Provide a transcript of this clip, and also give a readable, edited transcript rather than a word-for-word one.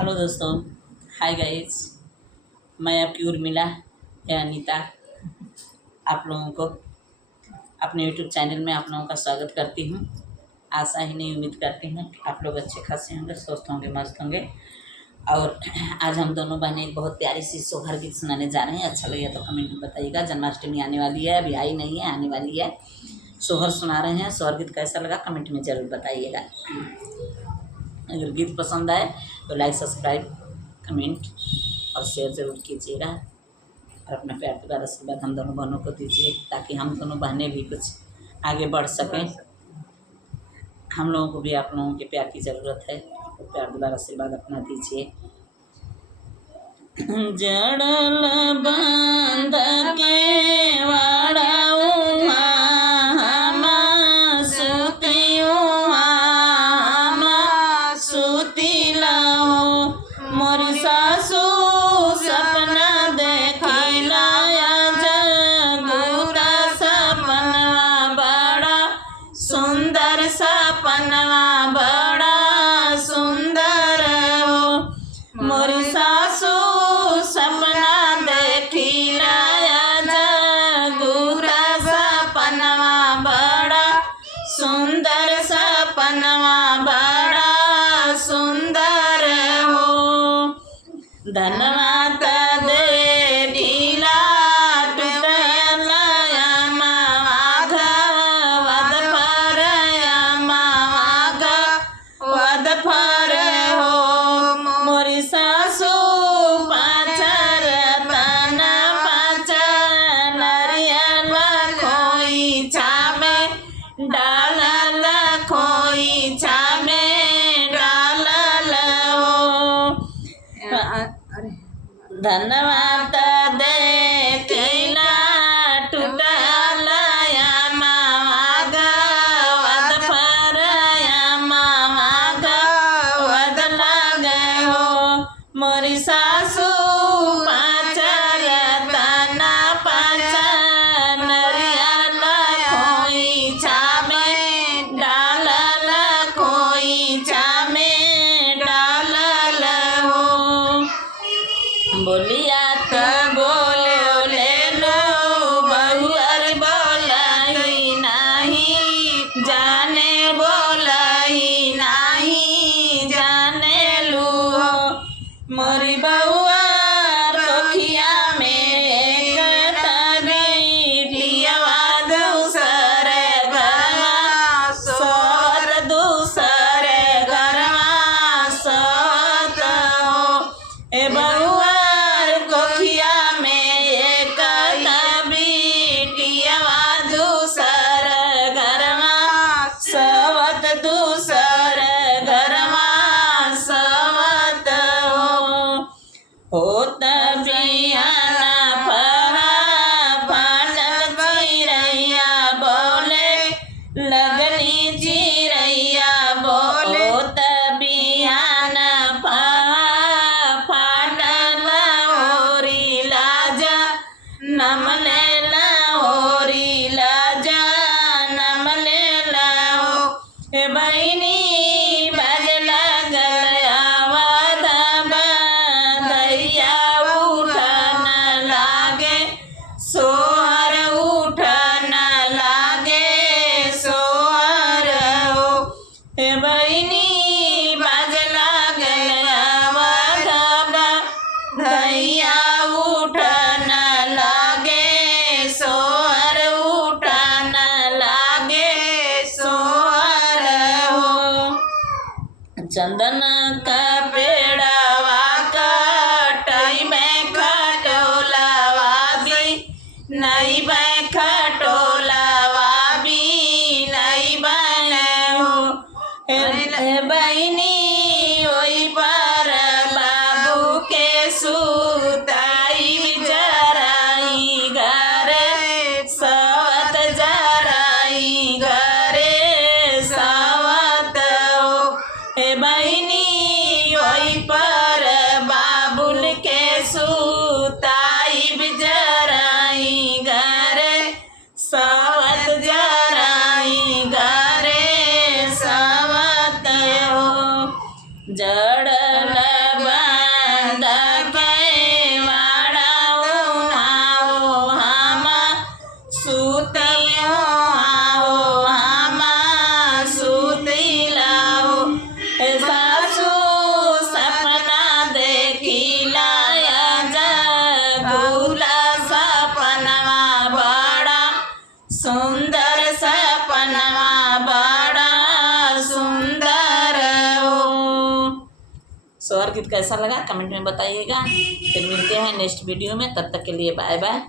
Hello दोस्तों। Hi guys. मैं आपकी उर्मिला या अनीता आप लोगों को अपने यूट्यूब चैनल में आप लोगों का स्वागत करती हूँ। आशा ही नहीं उम्मीद करती हूँ कि आप लोग अच्छे खासे होंगे, स्वस्थ होंगे, मस्त होंगे। और आज हम दोनों बहनें एक बहुत प्यारी सी सोहर गीत सुनाने जा रहे हैं। अच्छा लगे तो कमेंट में बताइएगा। जन्माष्टमी आने वाली है, अभी आई नहीं है, आने वाली है। सोहर सुना रहे हैं। सोहर गीत कैसा लगा कमेंट में ज़रूर बताइएगा। अगर गीत पसंद आए तो लाइक, सब्सक्राइब, कमेंट और शेयर ज़रूर कीजिएगा। और अपना प्यार दुलार आशीर्वाद हम दोनों बहनों को दीजिए ताकि हम दोनों बहनें भी कुछ आगे बढ़ सकें। हम लोगों को भी आप लोगों के प्यार की ज़रूरत है, तो प्यार दुलार आशीर्वाद अपना दीजिए। जड़ल बांध के वाड़ाऊँ हम सुती लाओ मोर सासू सपना देखिला जगूरा सपनवा बड़ा सुंदर सपनवा बड़ा सुंदर हो मोर सासू सपना देखिला जगूरा सपनवा बड़ा सुंदर सपनवा बड़ा सुंदर हो। धनवात दे ढीला टूटला माघ वद फर माघ वद फर हो मोरी सासू पाचर तन पाच नरियल खोई छामे डालल खोई छामे डालल हो। धन्यवाद दे कैला टूटल माघ वद फर माघ वद लगे हो मोरी सासू पाचर तन पाच नरियल खोई छामे डालल खोई छामे डालल हो। बोलिया तो बोलो ले लो बहुअर बोलही नहीं जाने बोलही नहीं जाने लू मोरी बहुअर कोखिया में एक तबीटियावा दूसरे घरवा सोत दूसरे घरवा सोत हो। ए बहुअर कोखिया में एक तबीटियावा दूसर घरवा सवत दूसर घरवा सवत हो तबियाना फरा फाटल चिरैया बोले लगनी चिरैया बोले तबियाना फाटल होरी लाजा नमले होरी लाजा नमले हो। ए बहिनी बजल गयावद बधैया उठन लागे सोहर उठन लागे सोहर हो। ए बहिनी बजल गयावद बधैया उठन लागे सोहर उठन लागे सोहर हो। चंदन का पेड़वा कटई में खटोलावा भी नहीं मैं खटोलावा भी नहीं बने हो। बहनी ओई पर बाबू के सुताई जराई घरे सवत जराई घरे सवत हो। ए बहनी गीत कैसा लगा कमेंट में बताइएगा। फिर मिलते हैं नेक्स्ट वीडियो में, तब तक के लिए बाय बाय।